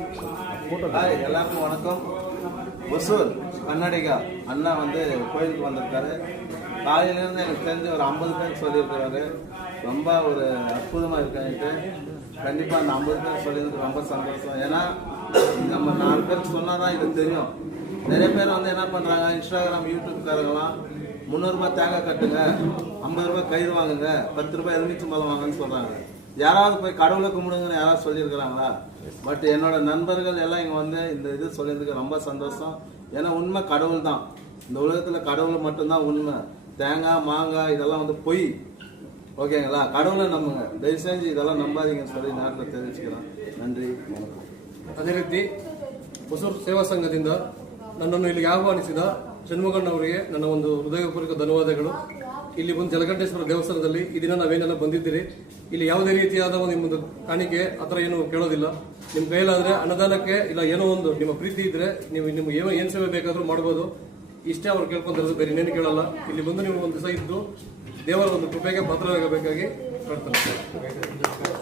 எல்லாருக்கும் வணக்கம். ஒசூர் கன்னடிகா அண்ணா கோயிலுக்கு வந்திருக்காரு. காலையிலேருந்து எனக்கு தெரிஞ்சு ஒரு 50 பேர் சொல்லியிருக்கிறாரு. ரொம்ப ஒரு அற்புதமாக இருக்கான்ட்டு கண்டிப்பாக அந்த 50 பேர் சொல்லியிருக்கு ரொம்ப சந்தோஷம். ஏன்னா நம்ம 4 பேருக்கு சொன்னால் தான் இது தெரியும். நிறைய பேர் என்ன பண்ணுறாங்க, இன்ஸ்டாகிராம் யூடியூப்காரங்களாம் 300 ரூபாய் தேங்காய் கட்டுங்க, 50 ரூபாய் கயிறு வாங்குங்க, 10 ரூபாய் எலுமிச்சம்பழம் வாங்கன்னு சொல்கிறாங்க. யாராவது போய் கடவுளை கும்பிடுங்கன்னு யாராவது சொல்லியிருக்கிறாங்களா? பட் என்னோட நண்பர்கள் எல்லாம் இங்கே இந்த இது சொல்லியிருந்துக்கு ரொம்ப சந்தோஷம். ஏன்னா உண்மை கடவுள் தான். இந்த உலகத்தில் கடவுள் மட்டும்தான் உண்மை. தேங்காய் மாங்காய் இதெல்லாம் பொய். ஓகேங்களா? கடவுளை நம்புங்க, தயவு செஞ்சு இதெல்லாம் நம்பாதீங்கன்னு சொல்லி நேரத்தில் தெரிவிச்சுக்கிறேன். ನನ್ರಿ. ಅದೇ ರೀತಿ ಹೊಸೂರು ಸೇವಾ ಸಂಘದಿಂದ ನನ್ನನ್ನು ಇಲ್ಲಿಗೆ ಆಹ್ವಾನಿಸಿದ ಷಣ್ಮುಗಣ್ಣವರಿಗೆ ನನ್ನ ಒಂದು ಹೃದಯಪೂರ್ವಕ ಧನ್ಯವಾದಗಳು. ಇಲ್ಲಿ ಬಂದು ಜಲಗಂಟೇಶ್ವರ ದೇವಸ್ಥಾನದಲ್ಲಿ ಈ ದಿನ ನಾವೇನೆಲ್ಲ ಬಂದಿದ್ದೀರಿ, ಇಲ್ಲಿ ಯಾವುದೇ ರೀತಿಯಾದ ನಿಮ್ಮದು ಕಾಣಿಕೆ ಆ ಥರ ಏನು ಕೇಳೋದಿಲ್ಲ. ನಿಮ್ಮ ಕೈಲಾದರೆ ಅನ್ನದಾನಕ್ಕೆ ಇಲ್ಲ ಏನೋ ಒಂದು ನಿಮ್ಮ ಪ್ರೀತಿ ಇದ್ರೆ ನಿಮ್ಗೆ ಏನು ಸೇವೆ ಬೇಕಾದರೂ ಮಾಡ್ಬೋದು. ಇಷ್ಟೇ ಅವ್ರು ಕೇಳ್ಕೊಂತಿರೋದು, ಬೇರೆ ಇನ್ನೇನು ಕೇಳಲ್ಲ. ಇಲ್ಲಿ ಬಂದು ನೀವು ಒಂದು ದಿವಸ ಇದ್ದು ದೇವರ ಒಂದು ಕೃಪೆಗೆ ಪಾತ್ರರಾಗಬೇಕಾಗಿ ಪ್ರಾರ್ಥನೆ.